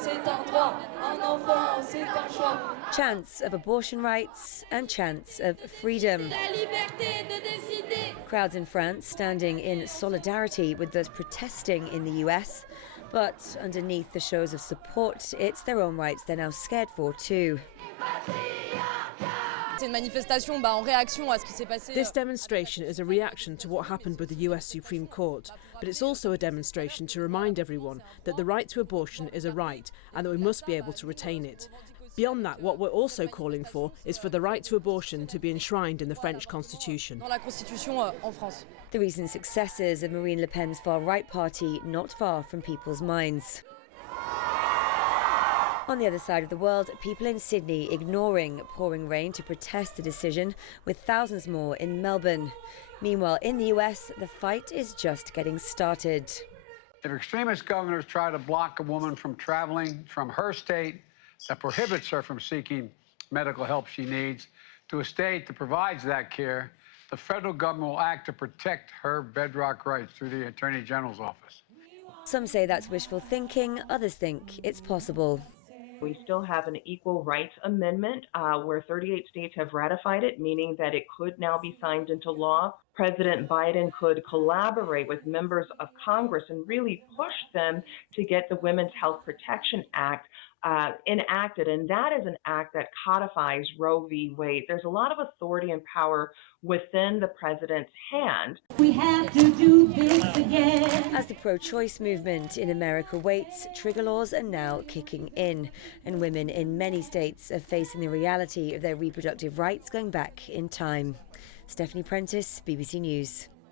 c'est un droit, un enfant, c'est un choix. Chants of abortion rights and chants of freedom. La liberté de décider. Crowds in France standing in solidarity with those protesting in the US. But underneath the shows of support, it's their own rights they're now scared for too. This demonstration is a reaction to what happened with the US Supreme Court, but it's also a demonstration to remind everyone that the right to abortion is a right and that we must be able to retain it. Beyond that, what we're also calling for is for the right to abortion to be enshrined in the French Constitution. The recent successes of Marine Le Pen's far-right party not far from people's minds. On the other side of the world, people in Sydney ignoring pouring rain to protest the decision, with thousands more in Melbourne. Meanwhile, in the US, the fight is just getting started. If extremist governors try to block a woman from traveling from her state that prohibits her from seeking medical help she needs to a state that provides that care, the federal government will act to protect her bedrock rights through the Attorney General's office. Some say that's wishful thinking, others think it's possible. We still have an Equal Rights Amendment where 38 states have ratified it, meaning that it could now be signed into law. President Biden could collaborate with members of Congress and really push them to get the Women's Health Protection Act enacted, and that is an act that codifies Roe v. Wade. There's a lot of authority and power within the president's hand. We have to do this again. As the pro-choice movement in America waits, trigger laws are now kicking in, and women in many states are facing the reality of their reproductive rights going back in time. Stephanie Prentice, BBC News.